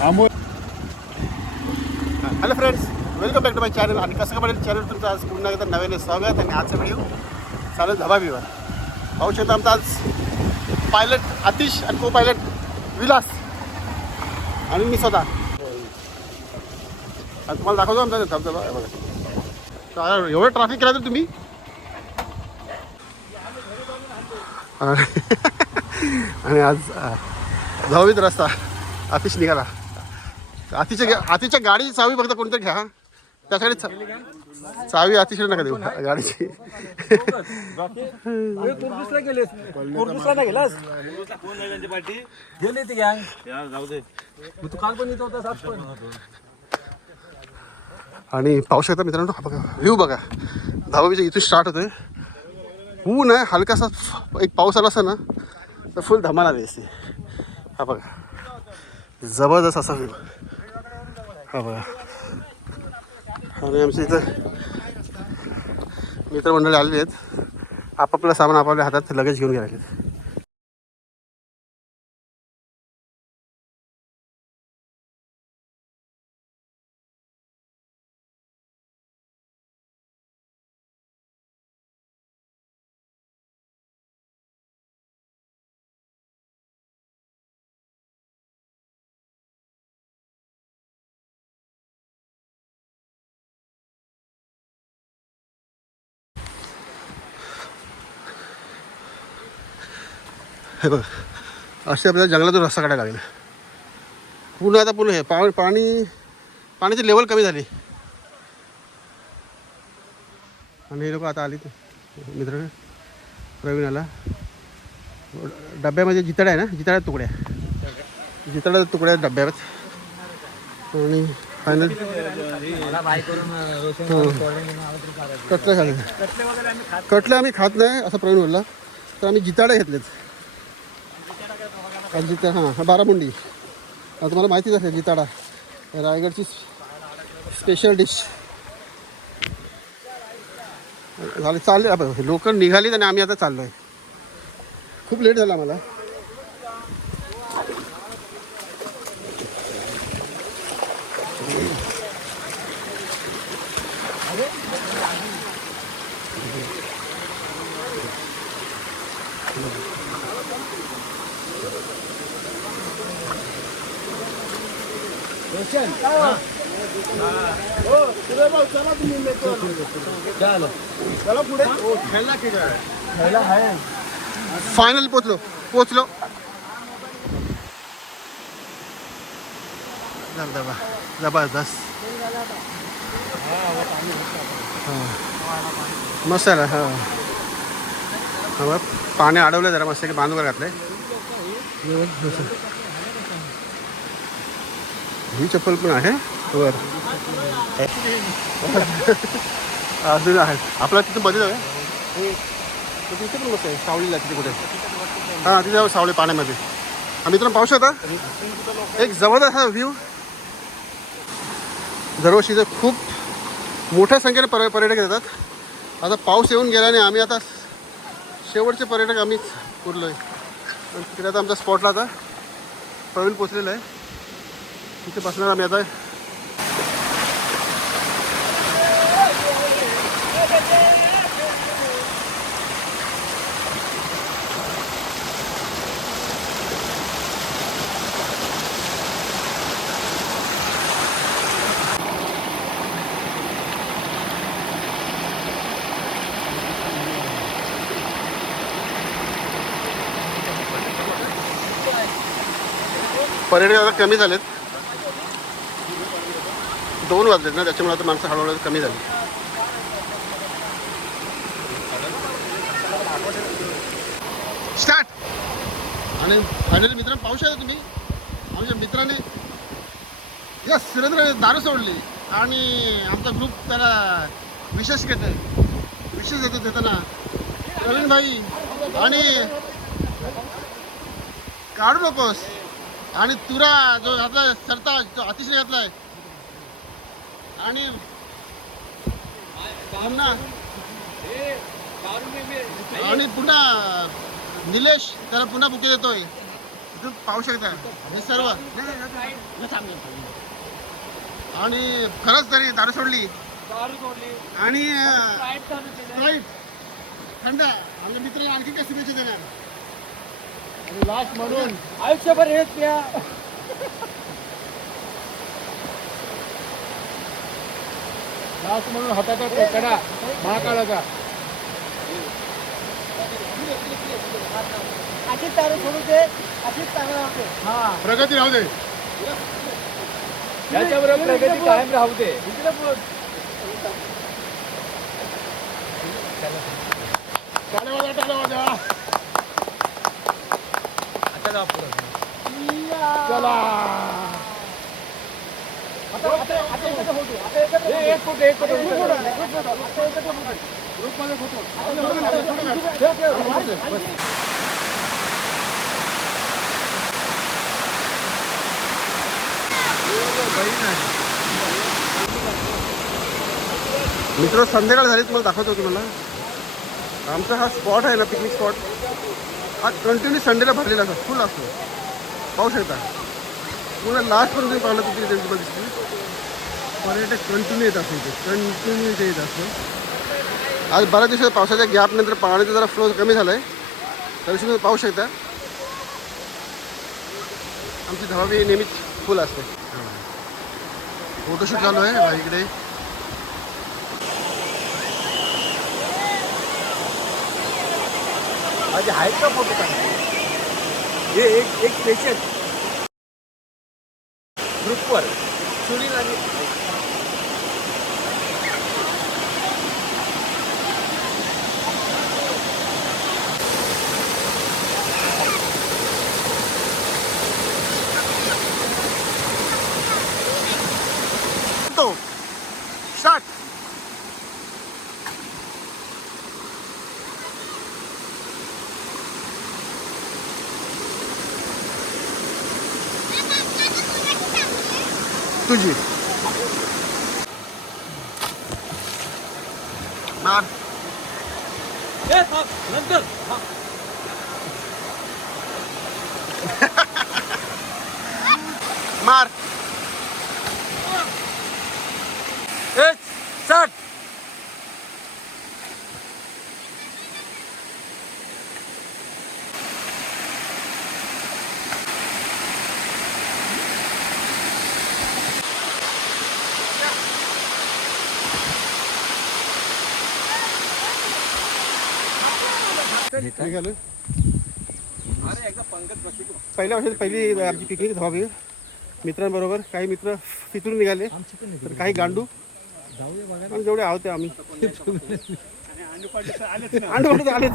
Hello friends, welcome back to my channel. आणि कसं पडेल चॅनल तुमचं आज पुन्हा एकदा नव्याने स्वागत. आणि आजचा व्हिडिओ चालू धबाबीवर पाहू शकता. आमचा आज पायलट आतिश आणि को पायलट विलास आणि मी स्वतः. आणि तुम्हाला दाखवतो आमचा धबधबा बघा. एवढं ट्रॅफिक केला तर तुम्ही आणि आज धावीत रस्ता आतिश निघाला. आतिशच्या गाडीची चावी फक्त कोणतं घ्या. त्यासाठी चावी आतिशला नका देऊ गाडीची. आणि पाहू शकता मित्रांनो, बघा व्ह्यू बघा. धाबाबीच्या इथून स्टार्ट होतोय. ऊन आहे, हलकासा एक पाऊस आला असता ना तर फुल धमाल आली असते. हा बघा जबरदस्त असा व्ह्यू. हा बघा. आणि आमच्या इथं मित्रमंडळी आलेली आहेत. आपापलं सामान आपापल्या हातात लगेच घेऊन गेलेले आहेत. हे बघ, असे आपल्याला जंगलातून रस्ता काढायला लागेल. पुन्हा हे पाण्याची लेवल कमी झाली. आणि हे लोक आता आली मित्र प्रवीण आला. डब्यामध्ये जिताडा आहे ना, जिताड्या तुकड्या डब्यात. आणि फायनल कटले आम्ही खात नाही असं प्रवीण बोलला. तर आम्ही जिताडे घेतलेत. हां, बारामुंडी. आता तुम्हाला माहितीच असेल जिताडा रायगडची स्पेशल डिश. चालले लोक निघालीत आणि आम्ही आता चाललो आहे. खूप लेट झाला आम्हाला. फायनल पोचलो. जबरदस्त मस्त आहे. हां मग पाणी अडवलं जरा मस्त की बांधवर घातलंय. ही चप्पल पण आहे वर. अजून आहे आपला तिथं मध्ये जाऊया. तिथे पण मस्त आहे सावलीला तिथे कुठे. हां तिथे जाऊ सावली पाण्यामध्ये. मित्रांनो पाहू शकता एक जबरदस्त हा व्ह्यू. दरवर्षी इथं खूप मोठ्या संख्येने पर्यटक येतात. आता पाऊस येऊन गेल्याने आम्ही आता शेवटचे पर्यटक आम्हीच उरलो आहे. तिथे आता आमच्या स्पॉटला आता प्रवीण पोचलेलं आहे. तिथे बसणार आम्ही आता. पर्यटक आता कमी झालेत. 2 वाजलेत ना, त्याच्यामुळे आता माणसं हळूहळू कमी झाली. स्टार्ट. आणि फायनली मित्रांनो पाहू शकता तुम्ही आमच्या मित्राने यस सुरेंद्र दारू सोडली. आणि आमचा ग्रुप त्याला विशेष देतो देताना प्रवीण भाई. आणि काढू नकोस. आणि तुरा जो घातला सरता जो अतिशय घातलाय. आणि पुन्हा निलेश त्याला पुन्हा बुके देतोय. इथून पाहू शकता हे सर्व. आणि खरंच तरी दारू सोडली आणि स्प्राईट थंड. आमच्या मित्रांना आणखी काय शुभेच्छा देणार आणि लास्ट म्हणून आयुष्यभर हेच प्या. लास्ट म्हणून हाताचा कडा महाकाळाचा. अशीच दारू सोडू दे, अशीच चांगलं होते. हा, प्रगती राहू दे. त्याच्याबरोबर प्रगती कायम राहू दे. चला मित्र, संध्याकाळ झाली तुम्हाला दाखवतो तुम्हाला. आमचा हा स्पॉट आहे ना, पिकनिक स्पॉट, हा कंटिन्यू संडेला भरलेला असतो, फुल असतो. पाहू शकता पूर्ण लास्टपर्यंत तुम्ही पाहिलं तर तिथे तुम्हाला दिसते. पर्यटक कंटिन्यू येत असतो, इथे कंटिन्यू इथे येत असतो. आज बऱ्याच दिवसात पावसाच्या गॅपनंतर पाण्याचा जरा फ्लो कमी झाला आहे, तरी तुम्ही पाहू शकता आमची धाबी नेहमीच फुल असते. फोटोशूट चालू आहे बघा इकडे. माझे आहेत का फोटो काढले? हे एक पेशंट ग्रुपवर चुरी लागली. स्टार्ट. तुझी मार. नंतर मार. स्टार्ट. निघालो. पहिल्या वर्षाची पहिली आमची पिकनिक धावावी मित्रांबरोबर. काही मित्र तिथून निघाले, तर काही गांडू आणि जेवढे आहोत आम्ही. अंडू आले.